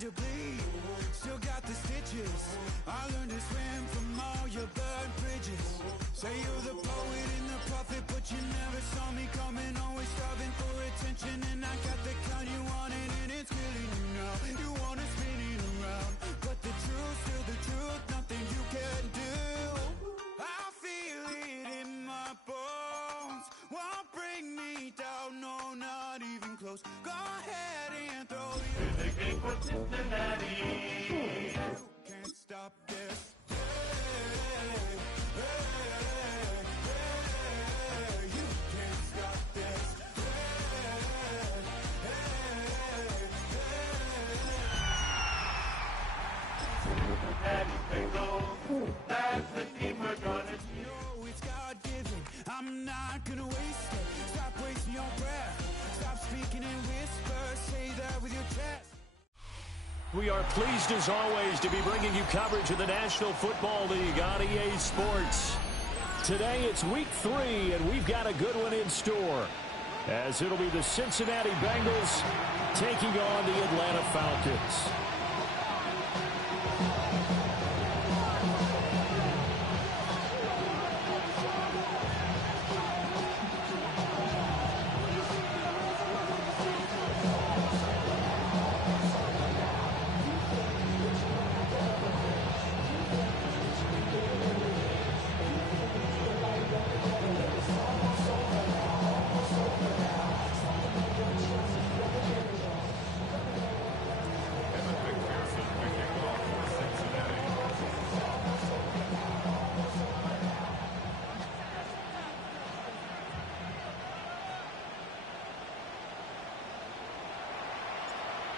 to bleed, still got the stitches. I learned to swim from all your burned bridges. Say you're the poet and the prophet, but you never saw me coming. Always striving for attention, and I got the kind you wanted, and it's killing you now. You wanna spin it around, but the truth's still the truth. Nothing you can do. I feel it in my bones. Won't bring me down, no, not even close. Go ahead and throw your Game for Cincinnati. You can't stop this. You can't stop this. Cincinnati Bengals. That's the team we're gonna see. No, it's God-given. I'm not gonna waste it. Stop wasting your breath. Stop speaking in whispers. Say that with your chest. We are pleased as always to be bringing you coverage of the National Football League on EA Sports. Today it's week 3 and we've got a good one in store, as it'll be the Cincinnati Bengals taking on the Atlanta Falcons.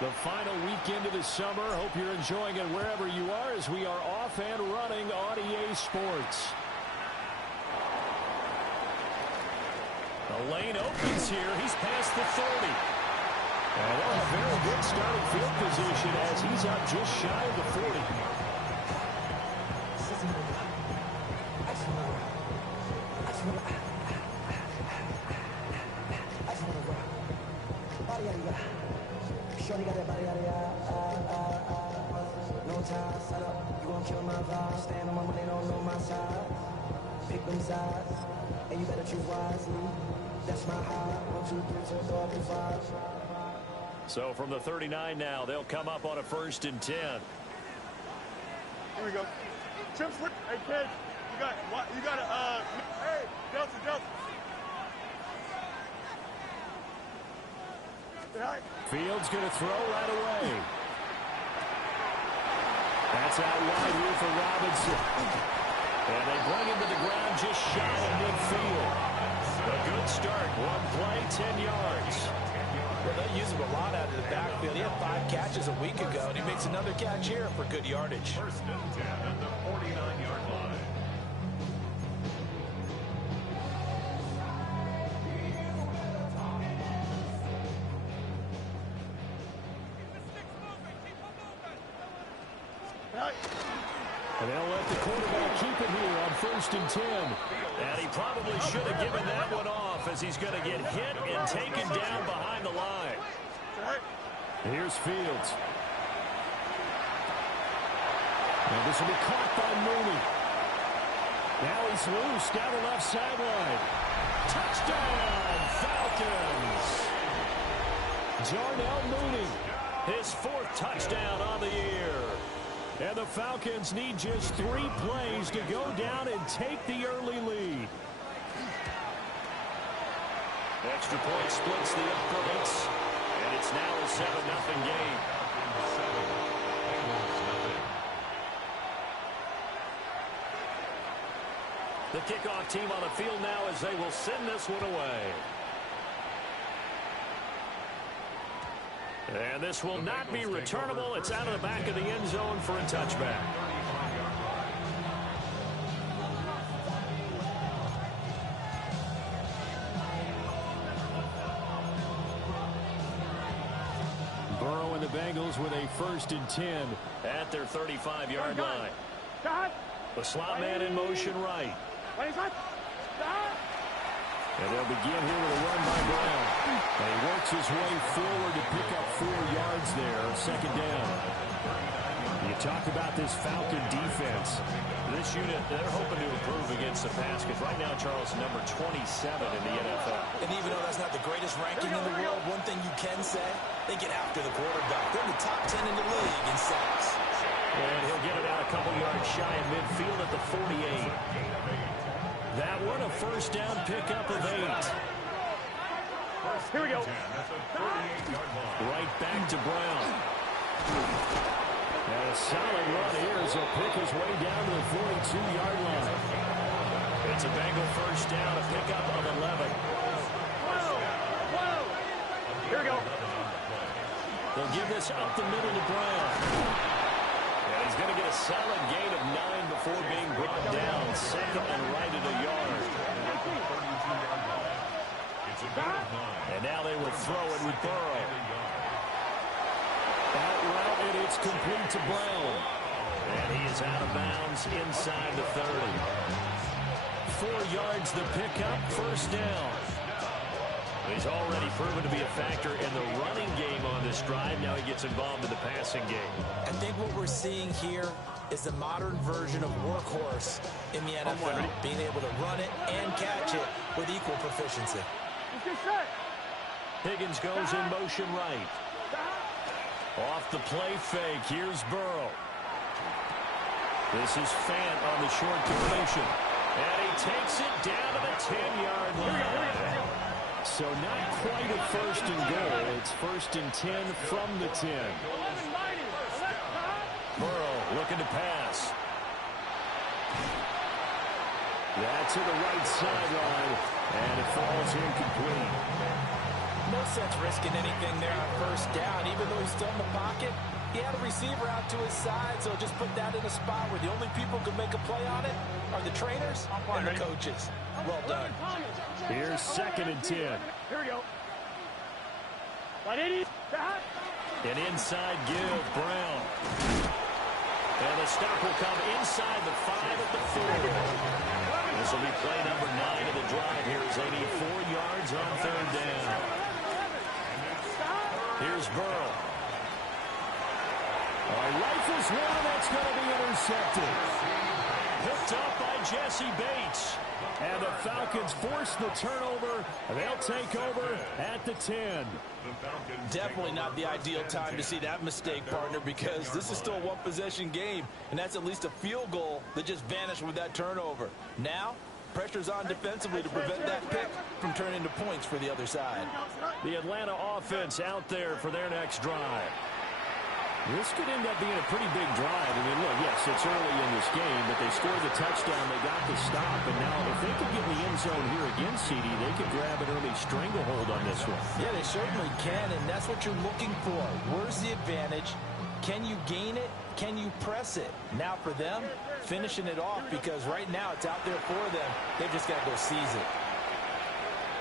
The final weekend of the summer. Hope you're enjoying it wherever you are, as we are off and running on EA Sports. The lane opens here. He's past the 30. And a very good starting field position as he's up just shy of the 40. Shorty got that body out of no time, set up, you gon' kill my vibe. Stand on my money, don't know my side. Pick them sides, and you better choose wisely. That's my high, 1, 2, 3, 4, 5. So from the 39 now, they'll come up on a 1st and 10. Here we go. Chip slip. Hey, kid, you got to, hey, Delta. Fields going to throw right away. That's out wide here for Robinson. And they bring him to the ground just shy of midfield. A good start. 1 play, 10 yards. Well, they use him a lot out of the backfield. He had 5 catches a week ago, and he makes another catch here for good yardage. 1st and 10 at the 49-yard line. And they'll let the quarterback keep it here on 1st and 10. And he probably should have given that one off, as he's going to get hit and taken down behind the line. Here's Fields. And this will be caught by Mooney. Now he's loose down the left sideline. Touchdown, Falcons! Darnell Mooney, his 4th touchdown on the year. And the Falcons need just 3 plays to go down and take the early lead. Extra point splits the uprights, and it's now a 7-0 game. The kickoff team on the field now, as they will send this one away. And this will not be returnable. It's out of the back of the end zone for a touchback. Burrow and the Bengals with a 1st and 10 at their 35-yard line. The slot man in motion right. And they'll begin here with a run by Brown. And he works his way forward to pick up 4 yards there, 2nd down. Talk about this Falcon defense. This unit, they're hoping to improve against the pass because right now, Charles, number 27 in the NFL. And even though that's not the greatest ranking in the world, one thing you can say, they get after the quarterback. They're in the top 10 in the league in sacks. And he'll get it out a couple yards shy of midfield at the 48. That one, a first down pickup of 8. Here we go. Right back to Brown. And a solid run here as he'll pick his way down to the 42-yard line. It's a Bengal first down, a pickup of 11. Here we go. They'll give this up the middle to Brown. And he's going to get a solid gain of 9 before being brought down. Second and right at a yard. And now they will throw it with Burrow. Out route, and it's complete to Brown. And he is out of bounds inside the 30. 4 yards the pickup, first down. He's already proven to be a factor in the running game on this drive. Now he gets involved in the passing game. I think what we're seeing here is the modern version of workhorse in the NFL. Being able to run it and catch it with equal proficiency. Higgins goes in motion right. Off the play fake, here's Burrow. This is Fant on the short completion. And he takes it down to the 10-yard line. So not quite a first and goal. It's first and 10 from the 10. Burrow looking to pass. That's to the right sideline, and it falls incomplete. No sense risking anything there on first down. Even though he's still in the pocket, he had a receiver out to his side, so just put that in a spot where the only people who can make a play on it are the trainers and the coaches. Well done. Here's second and 10. Here we go. An inside give, Brown. And the stop will come inside the 5 at the 4. This will be play number 9 of the drive here as they need 4 yards on third down. Here's Burrow. Rifles one, that's going to be intercepted. Picked up by Jesse Bates. And the Falcons force the turnover. They'll take over at the 10. Definitely not the ideal time to see that mistake, partner, because this is still a one-possession game, and that's at least a field goal that just vanished with that turnover. Now, pressure's on defensively to prevent that pick from turning into points for the other side. The Atlanta offense out there for their next drive. This could end up being a pretty big drive. I mean, look, yes, it's early in this game, but they scored the touchdown. They got the stop. And now if they could get in the end zone here again, CD, they could grab an early stranglehold on this one. Yeah, they certainly can, and that's what you're looking for. Where's the advantage? Can you gain it? Can you press it? Now for them, finishing it off, because right now it's out there for them. They've just got to go seize it.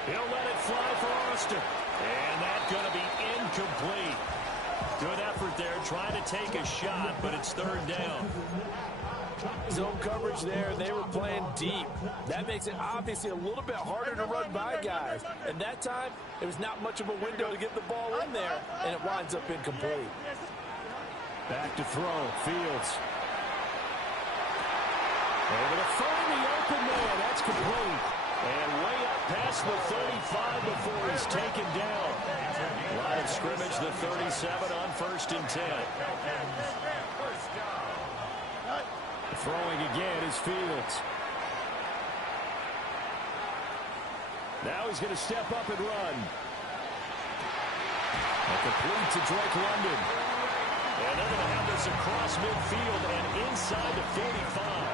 He'll let it fly for Austin. And that's going to be incomplete. Good effort there, trying to take a shot, but it's third down. Zone coverage there, they were playing deep. That makes it obviously a little bit harder to run by guys. And that time, it was not much of a window to get the ball in there, and it winds up incomplete. Back to throw, Fields. Able to find the open man, that's complete. And way up past the 35 before he's taken down. Line of scrimmage, the 37 on first and 10. Throwing again is Fields. Now he's going to step up and run. A complete to Drake London. And they're going to have this across midfield and inside the 45.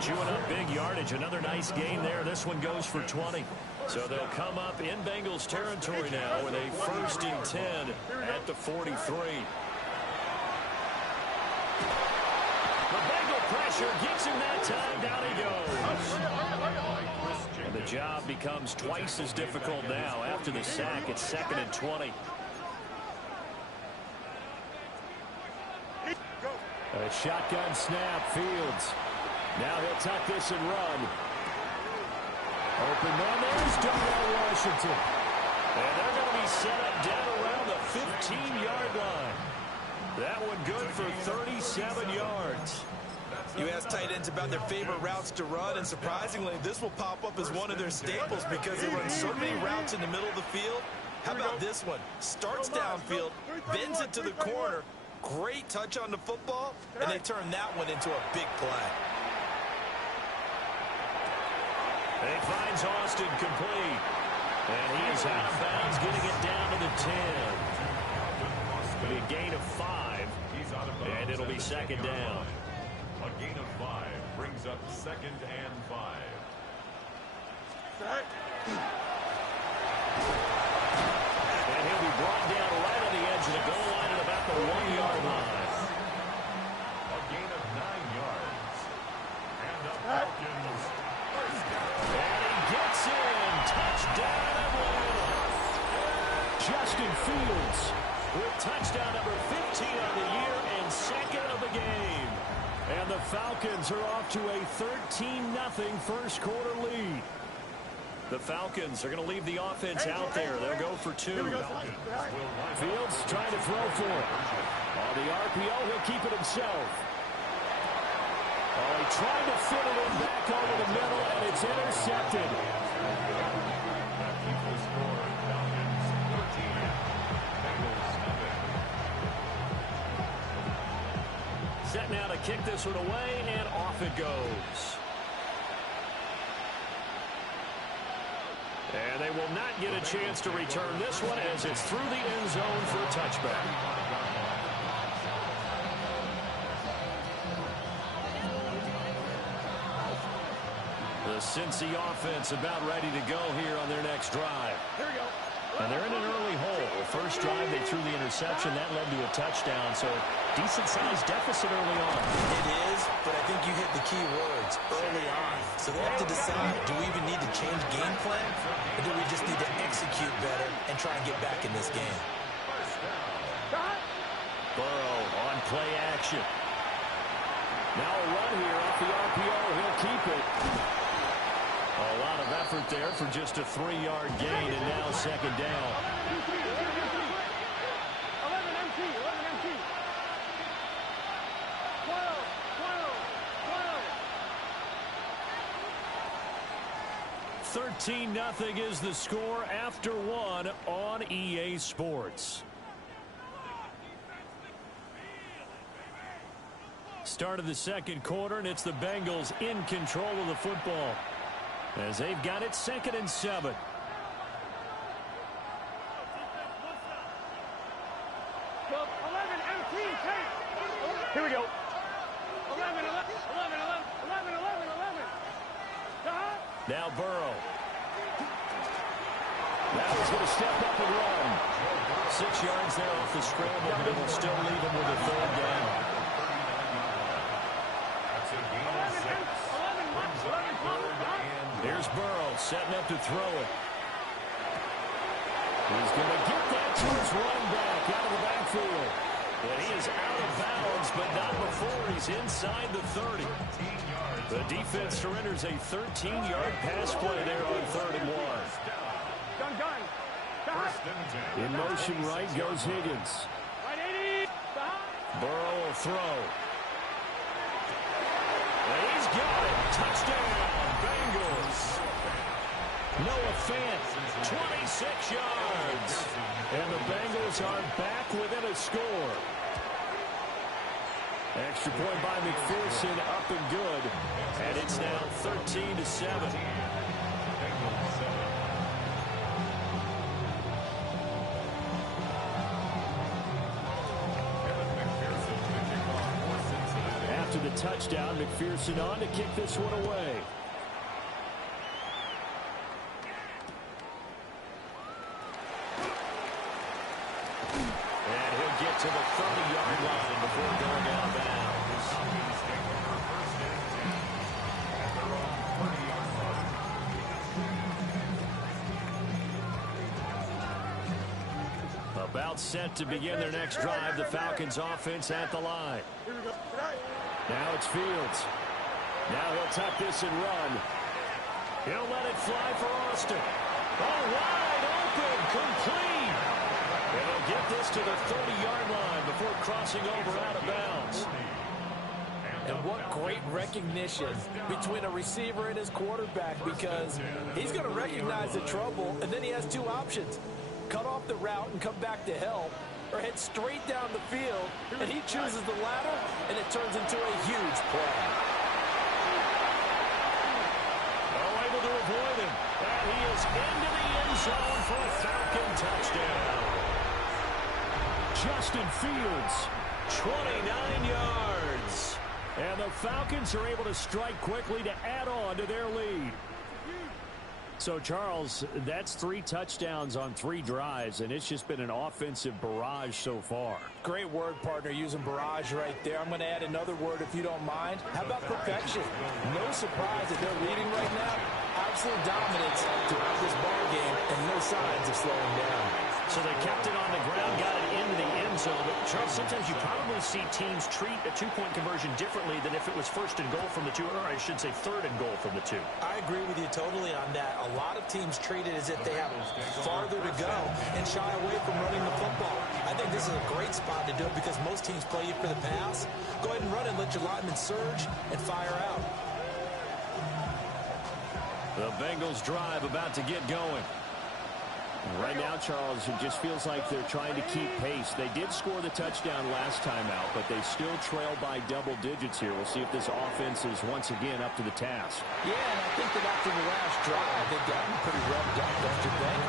Chewing up big yardage. Another nice gain there. This one goes for 20. So they'll come up in Bengals territory now with a first and 10 at the 43. The Bengal pressure gets him that time. Down he goes. And the job becomes twice as difficult now. After the sack, it's second and 20. A shotgun snap, Fields. Now he'll tuck this and run. Open man, there's Darnell Washington. And they're going to be set up down around the 15-yard line. That one good for 37 yards. You ask tight ends about their favorite routes to run, and surprisingly, this will pop up as one of their staples because they run so many routes in the middle of the field. How about this one? Starts downfield, bends it to the corner, great touch on the football, and they turn that one into a big play. And he finds Austin complete. And he is out of bounds, getting it down to the 10. It'll be a gain of 5, and it'll be second down. A gain of 5 brings up 2nd and 5. And he'll be brought down right on the edge of the goal line at about the 1-yard line. A gain of 9 yards. And the Falcons first down. And he gets in. Touchdown, Atlanta. Justin Fields with touchdown number 15 on the year and 2nd of the game. And the Falcons are off to a 13-0 first quarter lead. The Falcons are going to leave the offense out there. They'll go for 2. Fields trying to throw for it. On the RPO, he'll keep it himself. Oh, he tried to fit it in back over the middle, and it's intercepted. Set now to kick this one away, and off it goes. And they will not get a chance to return this one as it's through the end zone for a touchback. The Cincy offense about ready to go here on their next drive. Here we go. And they're in an early hole. First drive, they threw the interception. That led to a touchdown, so decent-sized deficit early on. It is, but I think you hit the key words early on. So they have to decide, do we even need to change game plan, or do we just need to execute better and try and get back in this game? Burrow on play action. Now a run here off the RPO. He'll keep it. A lot of effort there for just a 3-yard gain, and now second down. 11 MT. 12. 13-0 is the score after 1 on EA Sports. Start of the second quarter, and it's the Bengals in control of the football as they've got it 2nd and 7. Here we go. 11. Now Burrow. Now he's going to step up and run. 6 yards there off the scramble, but it will still leave him with a 3rd down. That's a gain of 6. Here's Burrow setting up to throw it. He's going to get that to his running back out of the backfield. And he is out of bounds, but not before he's inside the 30. The defense surrenders a 13-yard pass play there on 3rd and 1. In motion right goes Higgins. Burrow will throw. And he's got it. Touchdown, Bengals. Noah Fant, 26 yards. And the Bengals are back within a score. Extra point by McPherson, up and good. And it's now 13-7. After the touchdown, McPherson on to kick this one away. And he'll get to the 30-yard line before going out of bounds. About set to begin their next drive. The Falcons offense at the line. Now it's Fields. Now he'll tuck this and run. He'll let it fly for Austin. Oh, wide open, complete. And he'll get this to the 30-yard line before crossing crossing over out of bounds. And what great recognition between a receiver and his quarterback, because he's going to recognize the trouble, and then he has two options. Cut off the route and come back to help, or head straight down the field, and he chooses the latter, and it turns into a huge play. Oh, able to avoid him. And he is into the end zone for a Falcon touchdown. Justin Fields, 29 yards. And the Falcons are able to strike quickly to add on to their lead. So, Charles, that's 3 touchdowns on 3 drives, and it's just been an offensive barrage so far. Great word, partner, using barrage right there. I'm going to add another word if you don't mind. How about perfection? No surprise that they're leading right now. Absolute dominance throughout this ball game, and no signs of slowing down. So they kept it on the ground, got it into the end zone. But, Charles, sometimes you probably see teams treat a 2-point conversion differently than if it was first and goal from the 2, or I should say third and goal from the 2. I agree with you totally on that. A lot of teams treat it as if they have farther to go and shy away from running the football. I think this is a great spot to do it because most teams play you for the pass. Go ahead and run and let your linemen surge and fire out. The Bengals drive about to get going. Right now, Charles, it just feels like they're trying to keep pace. They did score the touchdown last time out, but they still trail by double digits here. We'll see if this offense is once again up to the task. Yeah, and I think that after the last drive, they've gotten pretty revved up, don't you think?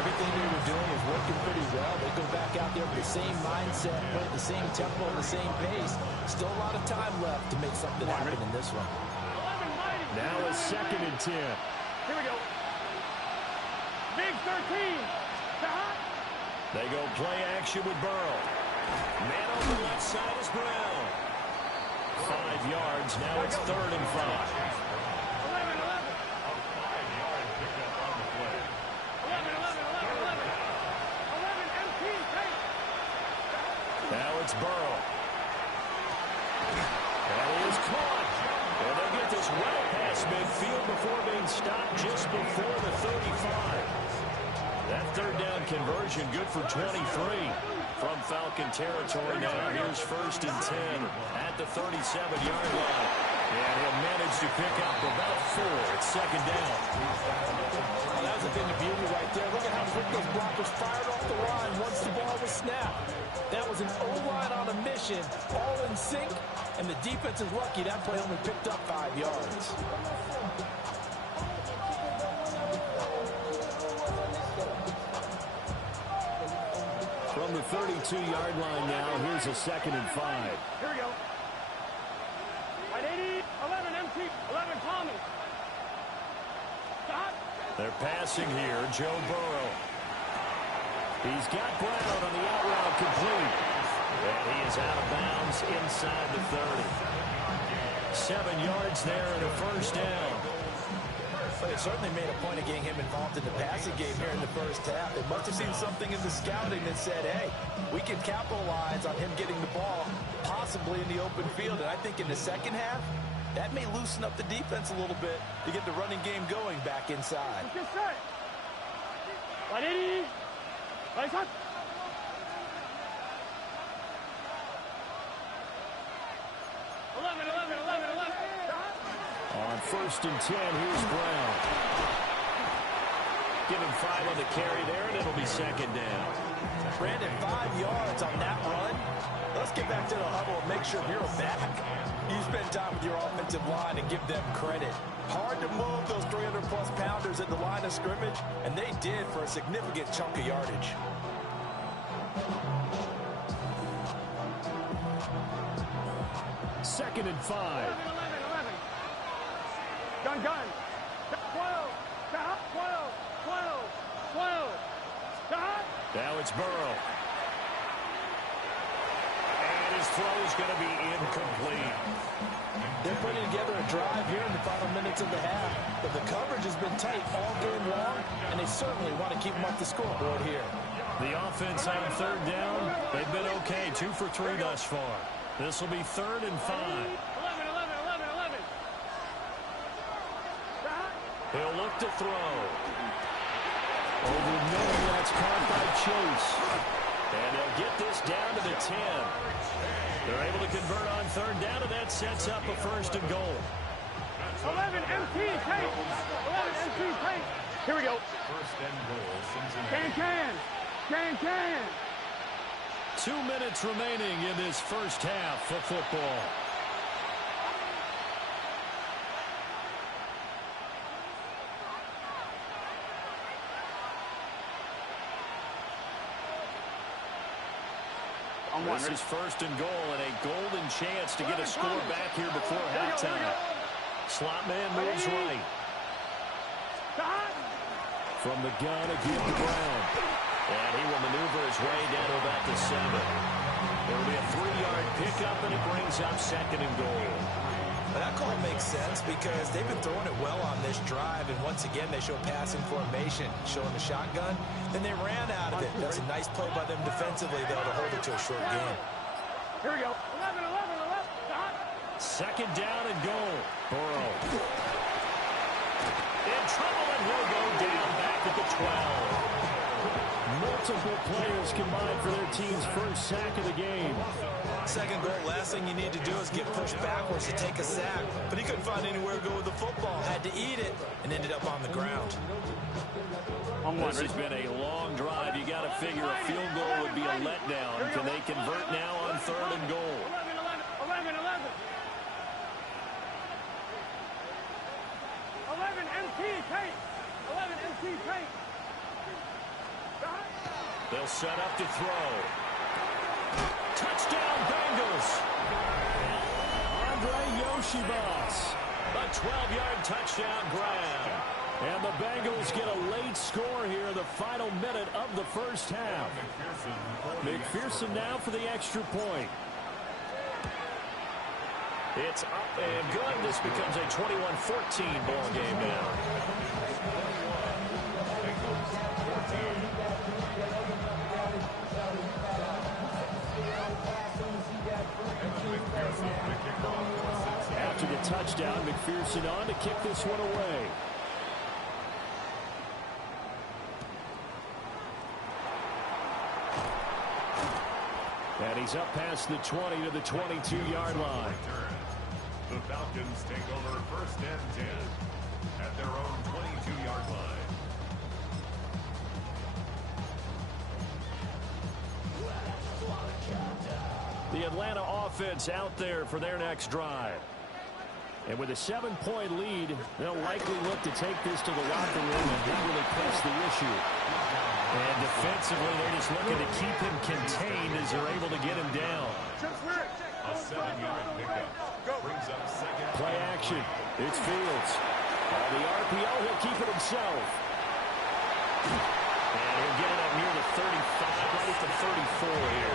Everything they were doing was working pretty well. They go back out there with the same mindset, playing the same tempo, and the same pace. Still a lot of time left to make something happen in this one. Now it's 2nd and 10. Here we go. Big 13. They go play action with Burrow. Man on the left side is Brown. 5 yards. Now it's 3rd and 5. 11. 5 yards picked up on the play. 11, empty, take. Now it's Burrow. And he is caught. And they'll get this well past midfield before being stopped just before the 35. That 3rd down conversion good for 23 from Falcon territory. Now here's 1st and 10 at the 37-yard line. And he'll manage to pick up about 4 at 2nd down. Well, that was a thing of beauty right there. Look at how quick those blockers fired off the line once the ball was snapped. That was an O-line on a mission, all in sync, and the defense is lucky that play only picked up 5 yards. From the 32-yard line now, here's a 2nd and 5. Here we go. 180, 11, empty, 11, Tommy. Stop. They're passing here, Joe Burrow. He's got Brown on the out route complete. And he is out of bounds inside the 30. 7 yards there and a 1st down. But it certainly made a point of getting him involved in the passing game here in the first half. They must have seen something in the scouting that said, hey, we can capitalize on him getting the ball, possibly in the open field. And I think in the second half, that may loosen up the defense a little bit to get the running game going back inside. Get set. 180. Right shot. 11. On 1st and 10, here's Brown. Give him 5 on the carry there, and it'll be 2nd down. Brandon, 5 yards on that run. Let's get back to the huddle and make sure you're back. You spend time with your offensive line and give them credit. Hard to move those 300-plus pounders at the line of scrimmage, and they did for a significant chunk of yardage. Second and 5. 11. Gun. 12. 12. Now it's Burrow. And his throw is going to be incomplete. They're putting together a drive here in the final minutes of the half, but the coverage has been tight all game long, and they certainly want to keep them off the scoreboard here. The offense on 3rd down, they've been okay, 2 for 3 thus far. This will be 3rd and 5. 11. He'll look to throw. Over the middle, that's caught by Chase. And they'll get this down to the 10. They're able to convert on third down, and that sets up a first and goal. 11 MT tape. 11 MT tape. Here we go. First and goal, Cincinnati. Can. 2 minutes remaining in this first half of football. This is first and goal and a golden chance to get a score back here before halftime. Slot man moves right. From the gun again to Brown. And he will maneuver his way down to about the 7. There will be a 3-yard pickup, and it brings up second and goal. That call makes sense because they've been throwing it well on this drive, and once again they show passing formation, showing the shotgun. Then they ran out of it. That's a nice play by them defensively, though, to hold it to a short game. Here we go. 11. Second down and goal. Burrow. In trouble, and he'll go down back at the 12. Multiple players combined for their team's first sack of the game. Second goal, last thing you need to do is get pushed backwards to take a sack. But he couldn't find anywhere to go with the football. Had to eat it and ended up on the ground. This has been a long drive. You got to figure a field goal would be a letdown. Can they convert now on third and goal? 11 MT tape. 11 MT tape. They'll set up to throw. Touchdown, Bengals. Andre Yoshibas. A 12-yard touchdown grab. And the Bengals get a late score here, the final minute of the first half. McPherson now for the extra point. It's up and good. This becomes a 21-14 ball game now. After the touchdown, McPherson on to kick this one away. And he's up past the 20 to the 22-yard line. The Falcons take over first and 10 at their own 22-yard line. The Atlanta offense out there for their next drive. And with a 7-point lead, they'll likely look to take this to the locker room and really press the issue. And defensively, they're just looking to keep him contained as they're able to get him down. A 7-yard pickup brings up second. Play action. It's Fields. On the RPO, he'll keep it himself. And he'll get it up near the 35, right at the 34 here.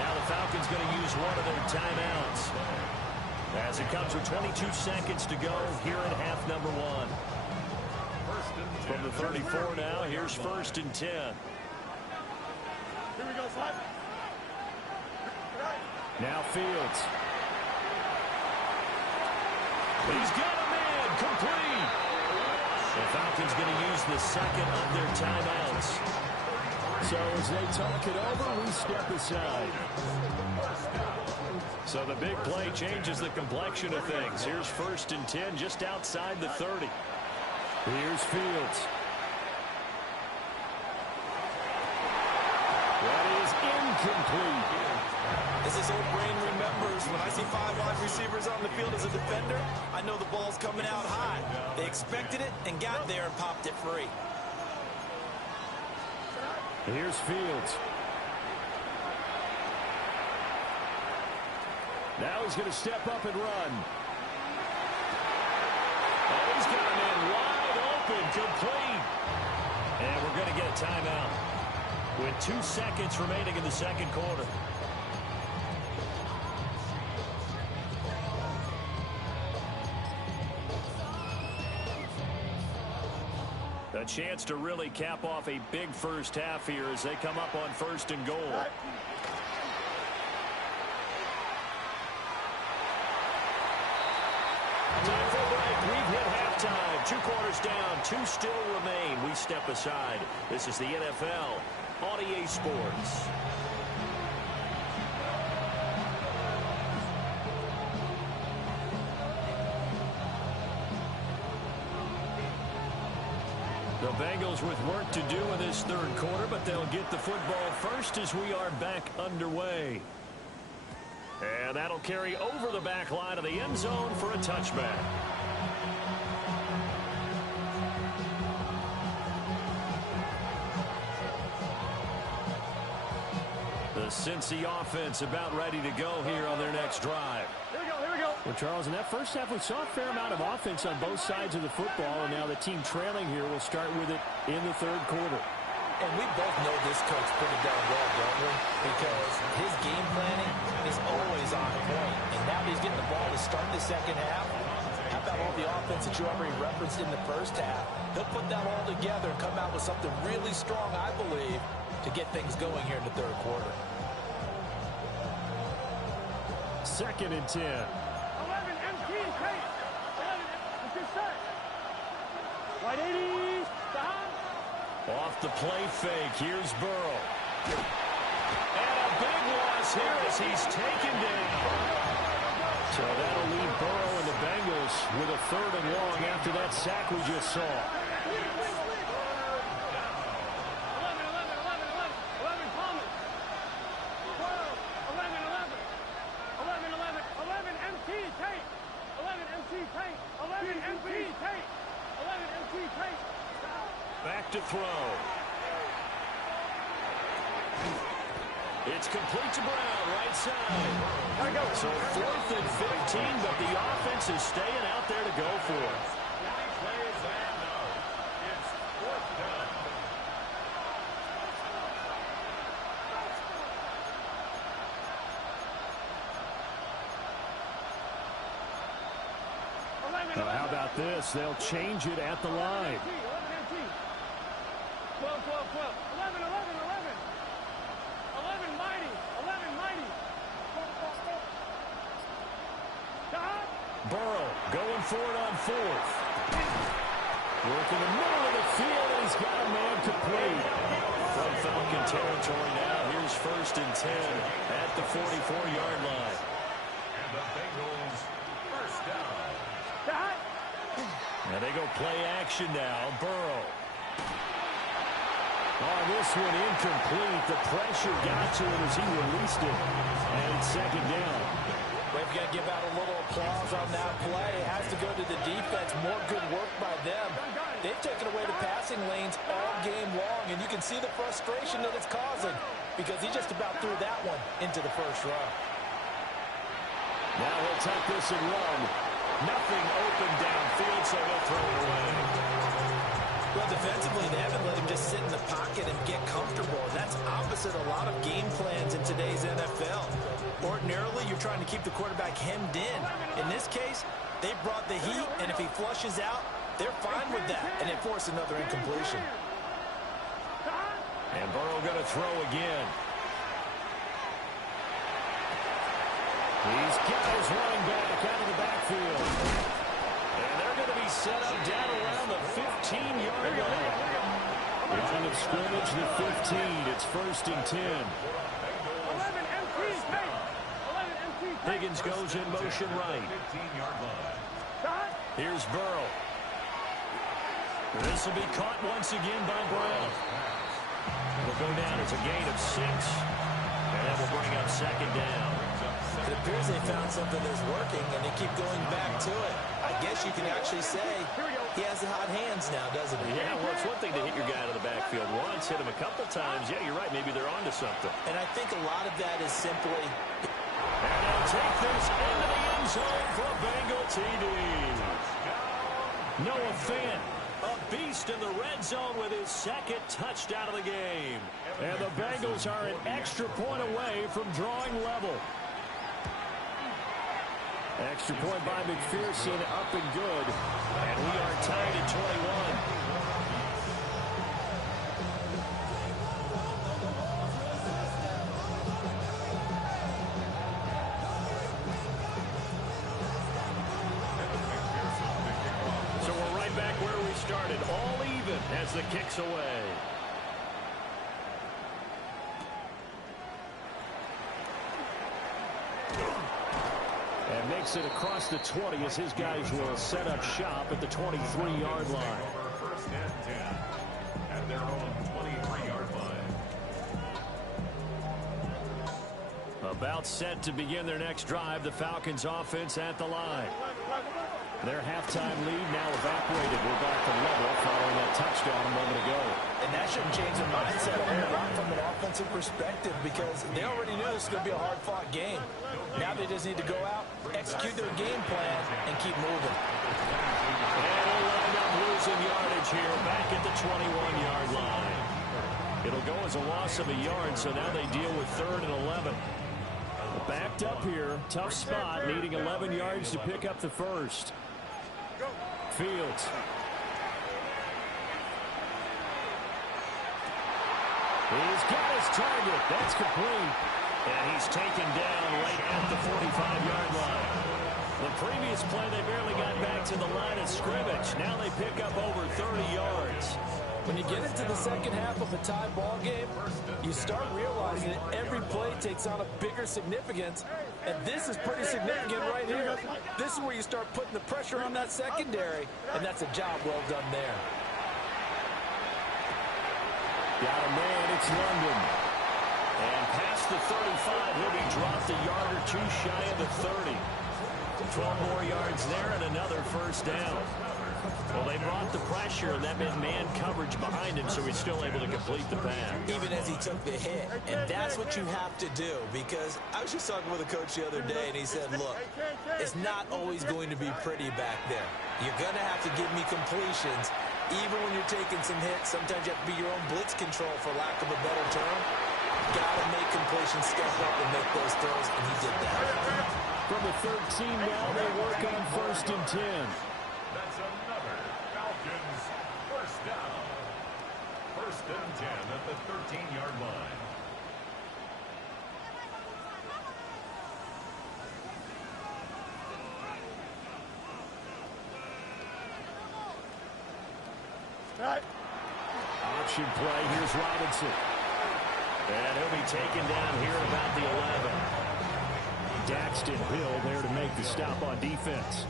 Now the Falcons going to use one of their timeouts. As it comes with 22 seconds to go here at half number 1. From the 34 now, here's first and 10. Here we go, Slot. Now Fields. He's got a man complete. The Falcons going to use the second of their timeouts. So as they talk it over, we step aside. So the big play changes the complexion of things. Here's first and 10 just outside the 30. Here's Fields. That is incomplete. As his old brain remembers, when I see 5 wide receivers on the field as a defender, I know the ball's coming out high. They expected it and got there and popped it free. Here's Fields. Now he's going to step up and run. And he's got a man wide open, complete. And we're going to get a timeout with 2 seconds remaining in the second quarter. A chance to really cap off a big first half here as they come up on first and goal. Time for a break. We've hit halftime. 2 quarters down, 2 still remain. We step aside. This is the NFL on EA Sports. The Bengals with work to do in this 3rd quarter, but they'll get the football first as we are back underway. And that'll carry over the back line of the end zone for a touchback. The Cincy offense about ready to go here on their next drive. Here we go. Well, Charles, in that first half, we saw a fair amount of offense on both sides of the football, and now the team trailing here will start with it in the 3rd quarter. And we both know this coach pretty darn well, don't we? Because his game planning is always on point. And now he's getting the ball to start the 2nd half. How about all the offense that you already referenced in the 1st half? He'll put that all together and come out with something really strong, I believe, to get things going here in the 3rd quarter. 2nd and 10. 11 MT, Tate. 11, it's your set. White 80s, behind. Off the play fake, here's Burrow. And a big loss here as he's taken down. So that'll leave Burrow and the Bengals with a 3rd and long after that sack we just saw. 11, Palmer. 12, 11 MT, Tate. 11 MT, Tate. 11 MT, Tate. 11 MT, Tate. Back to throw. It's complete to Brown, right side. So 4th and 15, but the offense is staying out there to go for it. It's 4th down. Now, how about this? They'll change it at the line. 12, 11, mighty. Burrow going for it on 4th. Working the middle of the field, and he's got a man complete. From Falcon territory now, here's 1st and 10 at the 44-yard line. And the Bengals 1st down. And they go play action now. Burrow. Oh, this one incomplete. The pressure got to him as he released it. And it's 2nd down. We've got to give out a little applause on that play. It has to go to the defense. More good work by them. They've taken away the passing lanes all game long, and you can see the frustration that it's causing because he just about threw that one into the 1st row. Now he'll take this and run. Nothing open downfield, so he'll throw it away. Well, defensively, they haven't let him just sit in the pocket and get comfortable. That's opposite a lot of game plans in today's NFL. Ordinarily, you're trying to keep the quarterback hemmed in. In this case, they brought the heat, and if he flushes out, they're fine with that, and they force another incompletion. And Burrow going to throw again. These guys running back out of the backfield. And they're going to be set up down around the 15-yard line. Line of scrimmage, the 15. It's 1st and 10. 11 MT, Tate. 11 MT, Tate. Higgins goes in motion right. 15-yard line. Here's Burrow. This will be caught once again by Brown. It'll go down as a gain of 6. And that will bring up 2nd down. It appears they found something that's working, and they keep going back to it. I guess you can actually say he has the hot hands now, doesn't he? Yeah, well, it's one thing to hit your guy out of the backfield once, hit him a couple times. Yeah, you're right. Maybe they're onto something. And I think a lot of that is simply... And they'll take this into the end zone for a Bengal TD. Noah Fant, a beast in the red zone with his 2nd touchdown of the game. And the Bengals are an extra point away from drawing level. Extra point by McPherson, up and good. And we are tied at 21. started all even as the kick's away. And makes it across the 20 as his guys will set up shop at the 23-yard line. First and 10 at their own 23-yard line. About set to begin their next drive, the Falcons offense at the line. Their halftime lead now evaporated. We're back to level following that touchdown a moment ago. And that shouldn't change their mindset a whole lot from an offensive perspective because they already knew this was going to be a hard-fought game. Now they just need to go out, execute their game plan, and keep moving. And they'll wind up losing yardage here back at the 21-yard line. It'll go as a loss of a yard, so now they deal with 3rd and 11. Backed up here, tough spot, needing 11 yards to pick up the first. Fields. He's got his target. That's complete. And he's taken down right at the 45-yard line. The previous play, they barely got back to the line of scrimmage. Now they pick up over 30 yards. When you get into the second half of a tie ball game, you start realizing that every play takes on a bigger significance, and this is pretty significant right here. This is where you start putting the pressure on that secondary, and that's a job well done there. Got a man, it's London. And past the 35, he'll be dropped a yard or two shy of the 30. 12 more yards there and another first down. Well, they brought the pressure, and that meant man coverage behind him, so he's still able to complete the pass. Even as he took the hit. And that's what you have to do, because I was just talking with a coach the other day, and he said, look, it's not always going to be pretty back there. You're going to have to give me completions. Even when you're taking some hits, sometimes you have to be your own blitz control, for lack of a better term. Got to make completions, step up and make those throws, and he did that. From the 13 now, they work on 1st and 10. That's another Falcons first down. 1st and 10 at the 13-yard line. Option play, here's Robinson. And he'll be taken down here at about the 11. Daxton Hill there to make the stop on defense.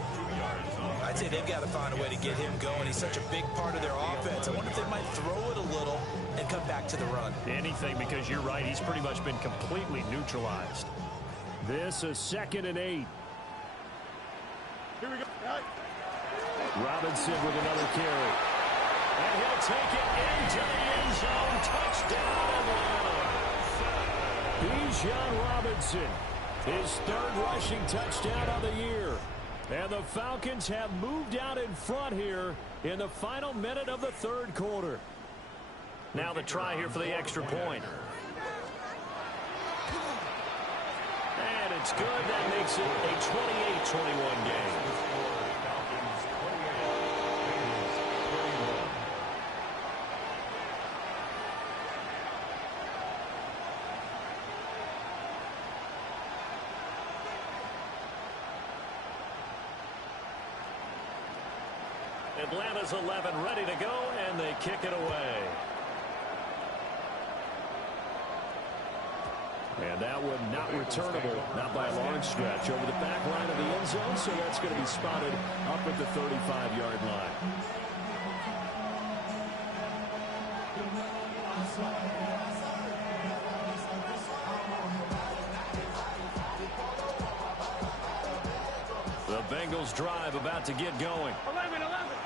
I'd say they've got to find a way to get him going. He's such a big part of their offense. I wonder if they might throw it a little and come back to the run. Anything, because you're right, he's pretty much been completely neutralized. This is 2nd and 8. Here we go. Robinson with another carry. And he'll take it into the end zone. Touchdown, Atlanta. Bijan Robinson, his 3rd rushing touchdown of the year. And the Falcons have moved out in front here in the final minute of the 3rd quarter. Now the try here for the extra point. And it's good. That makes it a 28-21 game. Atlanta's 11 ready to go, and they kick it away. And that one not returnable, not by a long stretch, over the back line of the end zone, so that's going to be spotted up at the 35-yard line. The Bengals drive about to get going. 11.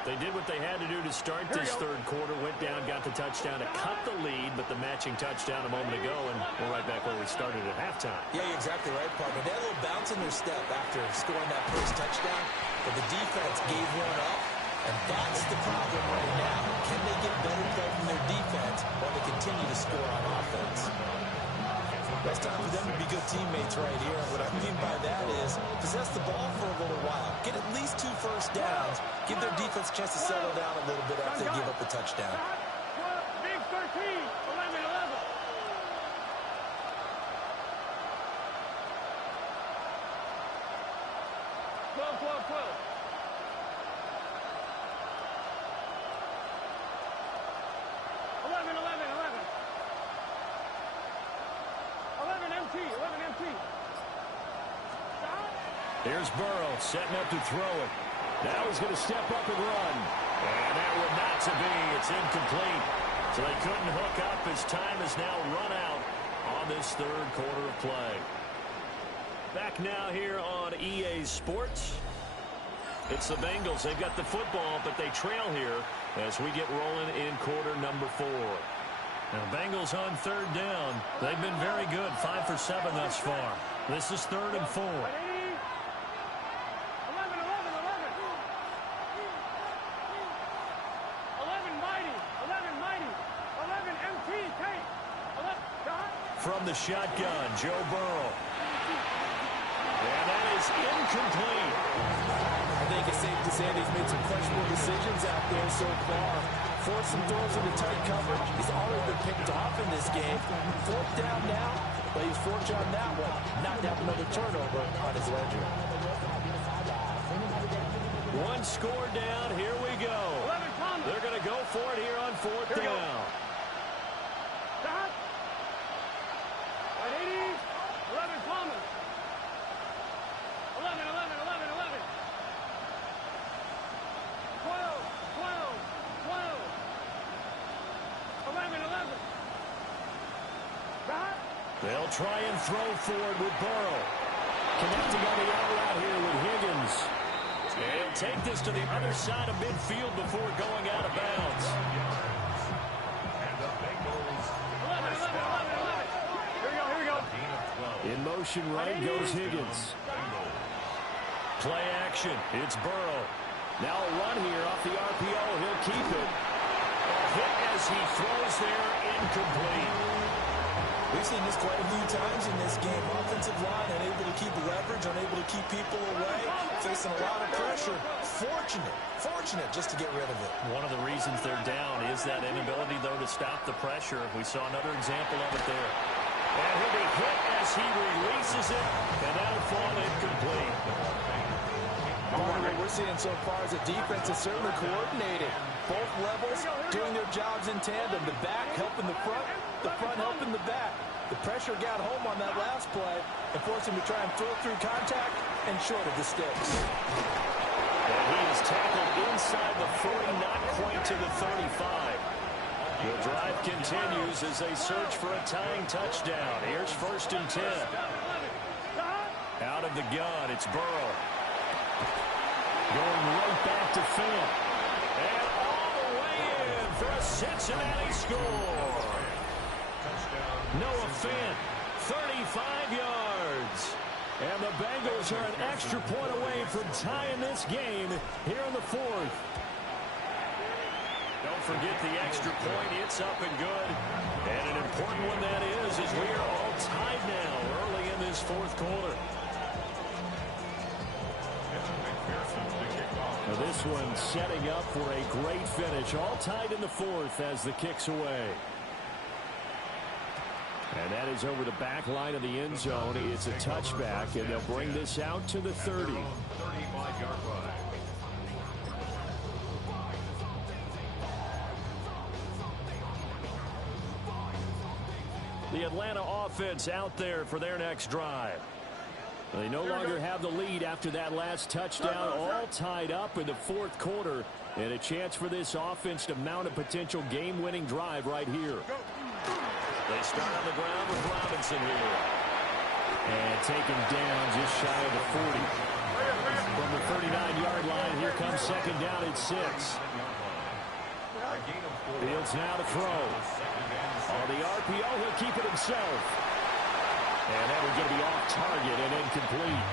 They did what they had to do to start this 3rd quarter. Went down, got the touchdown to cut the lead, but the matching touchdown a moment ago, and we're right back where we started at halftime. Yeah, you're exactly right, partner. They had a little bounce in their step after scoring that first touchdown, but the defense gave one up, and that's the problem right now. Can they get better play from their defense while they continue to score on offense? It's time for them to be good teammates right here. And what I mean by that is possess the ball for a little while. Get at least 2 first downs. Give their defense a chance to settle down a little bit after they give up the touchdown. Big 13, 11. 12. 11, 11 MT, 11 MT. Here's Burrow setting up to throw it. Now he's going to step up and run. And that would not to be. It's incomplete. So they couldn't hook up as time has now run out on this third quarter of play. Back now here on EA Sports. It's the Bengals. They've got the football, but they trail here as we get rolling in quarter number 4. Now, Bengals on third down. They've been very good, 5 for 7 thus far. This is 3rd and 4. 11 mighty. 11 MT, Kate. 11, from the shotgun, Joe Burrow. And that is incomplete. I think it's safe to say he's made some questionable decisions out there so far. Forced some throws into tight coverage. He's already been picked off in this game. 4th down now, but he's fortunate on that one. Not to have another turnover on his ledger. One score down. Here we go. They're going to go for it here on 4th down. Stop. 80. 11 Thomas. 11. 12. 11. Stop. They'll try and throw forward with Burrow. Connecting on the out route here with Higgins. They'll take this to the other side of midfield before going out of bounds. And the Bengals 11. Here we go. In motion right goes Higgins. Play action. It's Burrow. Now a run here off the RPO. He'll keep it. A hit as he throws there, incomplete. We've seen this quite a few times in this game. Offensive line unable to keep leverage, unable to keep people away, facing a lot of pressure. Fortunate just to get rid of it. One of the reasons they're down is that inability, though, to stop the pressure. We saw another example of it there. And he'll be hit as he releases it, and that'll fall incomplete. What we're seeing so far is the defense is certainly coordinated. Both levels doing their jobs in tandem. The back helping the front helping the back. The pressure got home on that last play and forced him to try and throw through contact and short of the sticks. And he is tackled inside the 40, not quite to the 35. The drive continues as they search for a tying touchdown. Here's 1st and 10. Out of the gun, it's Burrow. Going right back to Fant. And all the way in for a Cincinnati score. Noah Fant, 35 yards. And the Bengals are an extra point away from tying this game here in the 4th. Don't forget the extra point. It's up and good. And an important one that is, as we are all tied now early in this 4th quarter. Now this one setting up for a great finish. All tied in the 4th as the kick's away. And that is over the back line of the end zone. It's a touchback, and they'll bring this out to the 30. 35-yard line. The Atlanta offense out there for their next drive. They no longer have the lead after that last touchdown, all tied up in the 4th quarter, and a chance for this offense to mount a potential game-winning drive right here. They start on the ground with Robinson here. And taken down just shy of the 40. From the 39-yard line, here comes 2nd down at 6. Fields now to throw. On the RPO, he'll keep it himself. And that will get to be off target and incomplete.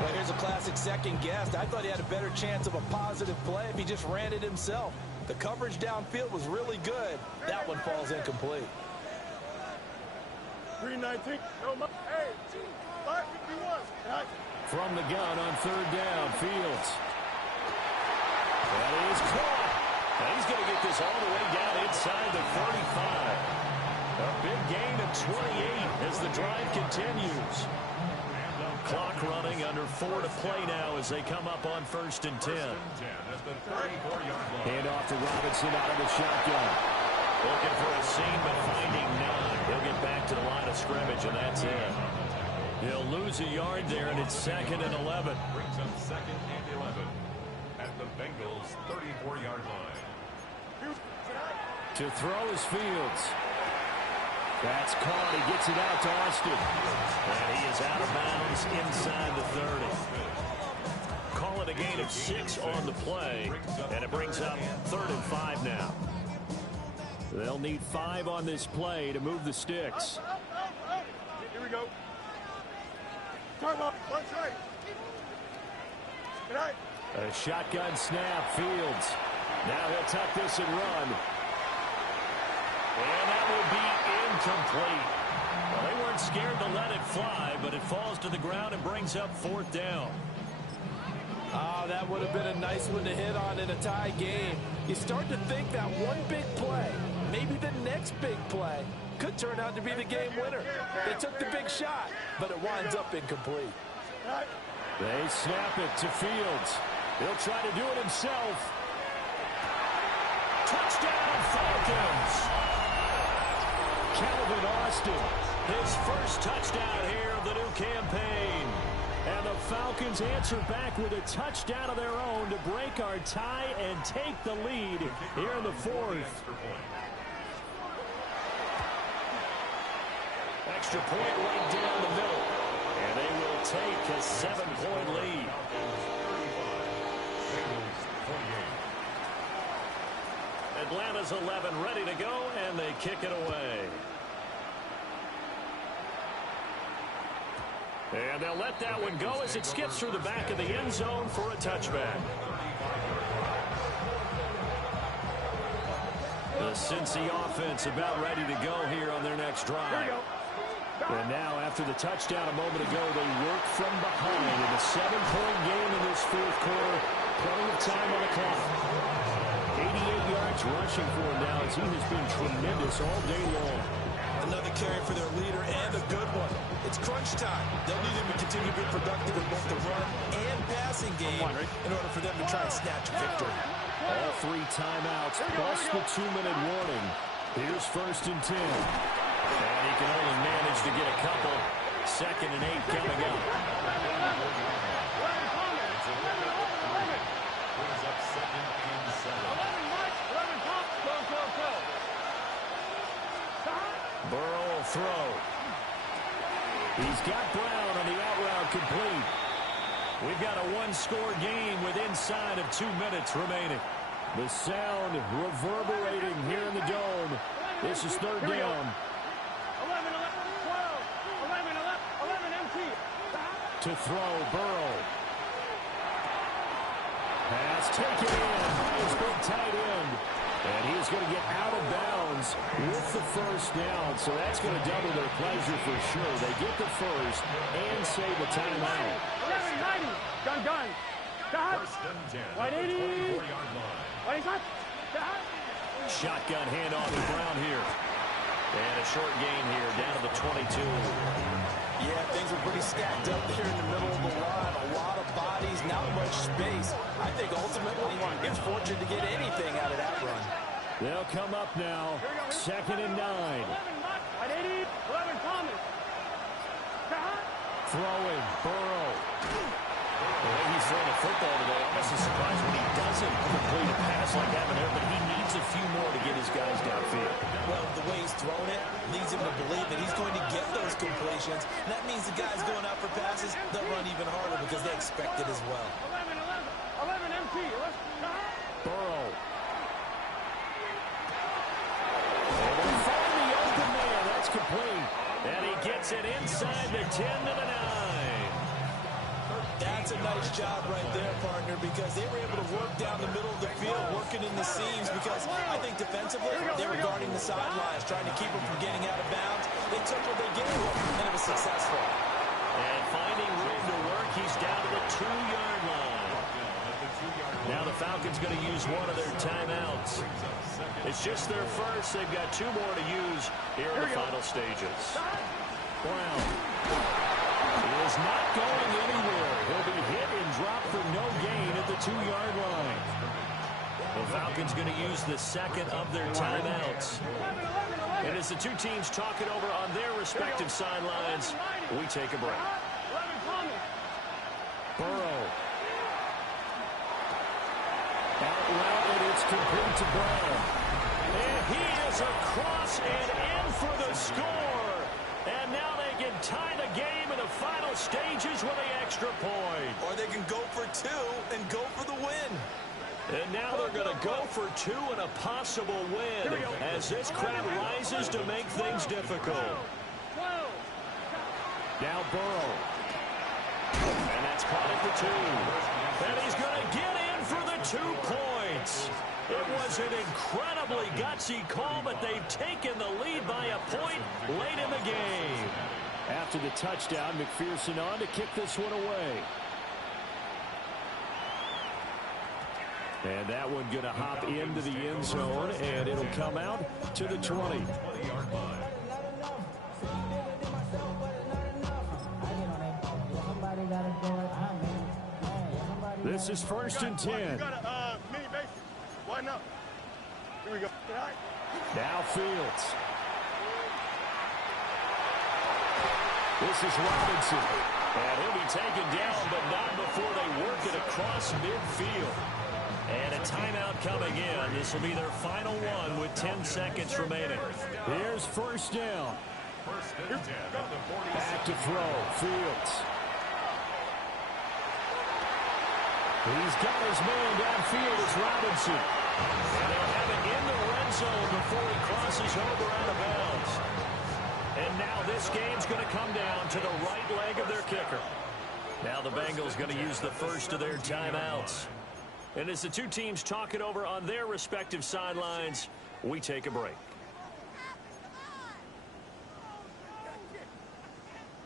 Well, here's a classic second guess. I thought he had a better chance of a positive play if he just ran it himself. The coverage downfield was really good. That one falls incomplete. 319. Hey, 551. From the gun on 3rd down, Fields. That is caught. And he's going to get this all the way down inside the 35. A big gain of 28 as the drive continues. Clock running under 4 to play now as they come up on 1st and 10. At the 34-yard line. Hand off to Robinson out of the shotgun. Looking for a seam, but finding none. He'll get back to the line of scrimmage, and that's it. He'll lose a yard there, and it's 2nd and 11. Brings up 2nd and 11 at the Bengals' 34-yard line. To throw is Fields. That's caught. He gets it out to Austin. And he is out of bounds inside the 30. Call it a gain of 6 on the play, and it brings up 3rd and 5 now. They'll need 5 on this play to move the sticks. Here we go. Time up. Let's right. Good night. A shotgun snap, Fields. Now he'll tuck this and run. And that will be incomplete. Well, they weren't scared to let it fly, but it falls to the ground and brings up 4th down. Oh, that would have been a nice one to hit on in a tie game. You start to think that one big play, maybe the next big play, could turn out to be the game winner. They took the big shot, but it winds up incomplete. They snap it to Fields. He'll try to do it himself. Touchdown, Falcons! Calvin Austin, his first touchdown here of the new campaign. And the Falcons answer back with a touchdown of their own to break our tie and take the lead here in the 4th. Extra point right down the middle. And they will take a 7-point lead. Atlanta's 11 ready to go, and they kick it away. And they'll let that one go as it skips through the back of the end zone for a touchback. The Cincy offense about ready to go here on their next drive. And now, after the touchdown a moment ago, they work from behind in a 7-point game in this 4th quarter. Plenty of time on the clock. 88 yards rushing for him now as he has been tremendous all day long. Another carry for their leader, and a good one. It's crunch time. They'll need him to continue to be productive in both the run and passing game in order for them to try and snatch a victory. All 3 timeouts plus the 2-minute warning. Here's 1st and 10. And he can only manage to get a couple. 2nd and 8 coming up. Brings up 2nd and 7. Burrow will throw. He's got Brown on the out route complete. We've got a 1-score game with inside of 2 minutes remaining. The sound reverberating here in the dome. This is 3rd down. 11, 12, 11 empty. To throw, Burrow. Pass taken in by his big tight end. And he is going to get out of bounds with the 1st down. So that's going to double their pleasure for sure. They get the 1st and save a timeout. 11, 90. Gun. Dot. 1st and 10. 180. 24-yard line. What is that? Dot. Shotgun handoff to Brown here. And a short gain here down to the 22. Yeah, things were pretty stacked up there in the middle of the line. A lot of bodies, not much space. I think ultimately he was fortunate to get anything out of that run. They'll come up now. 2nd and 9. 11, 180. 11, Thomas. Dot. Throwing, Burrow. The way he's throwing the football today, I'm almost surprised when he doesn't complete a pass like that in there, but he needs a few more to get his guys downfield. Well, the way he's thrown it leads him to believe that he's going to get those completions. And that means the guys going out for passes, they'll run even harder because they expect it as well. 11 empty. Burrow. And they find the open man. That's complete. And he gets it inside the 10 to the 9. That's a nice job right there, partner, because they were able to work down the middle of the field, working in the seams, because I think defensively they were guarding the sidelines, trying to keep them from getting out of bounds. They took what they gave him, and it was successful. And finding room to work, he's down to the 2-yard line. Now the Falcons going to use one of their timeouts. It's just their first. They've got 2 more to use here in the final stages. Brown. He is not going anywhere. He'll be hit and dropped for no gain at the 2-yard line. The Falcons Falcons going to use the second of their timeouts. And as the two teams talk it over on their respective sidelines, we take a break. Burrow. Out route, and it's complete to Brown. And he is across and in for the score. And now they can tie the game in the final stages with the extra point. Or they can go for two and go for the win. And now they're going to go for two and a possible win as this crowd rises to make things difficult. Now Burrow. And that's caught at the two. And he's going to get in for the 2 points. It was an incredibly gutsy call, but they've taken the lead by a point late in the game. After the touchdown, McPherson on to kick this one away. And that one going to hop into the end zone, and it'll come out to the 20. This is 1st and 10. You got a mini base. Why not? Here we go. Now Fields. This is Robinson. And he'll be taken down, but not before they work it across midfield. And a timeout coming in. This will be their final one with 10 seconds remaining. Here's 1st down. Back to throw. Fields. He's got his man downfield. It's Robinson. And they'll have it in the red zone before he crosses over out of bounds. And now this game's going to come down to the right leg of their kicker. Now the Bengals going to use the first of their timeouts. And as the two teams talk it over on their respective sidelines, we take a break.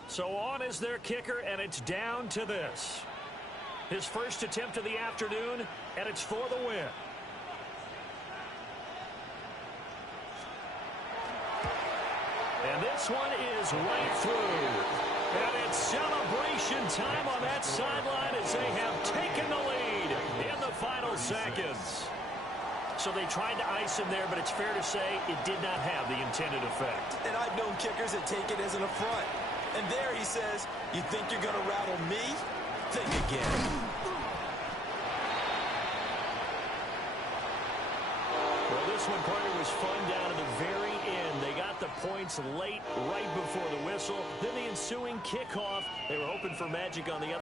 So on is their kicker, and it's down to this. His first attempt of the afternoon, and it's for the win. And this one is right through. And it's celebration time on that sideline as they have taken the lead in the final seconds. So they tried to ice him there, but it's fair to say it did not have the intended effect. And I've known kickers that take it as an affront. And there he says, you think you're going to rattle me? Think again. Well, this one, Carter, was fun down to the very end. They got the points late, right before the whistle. Then the ensuing kickoff. They were hoping for magic on the other.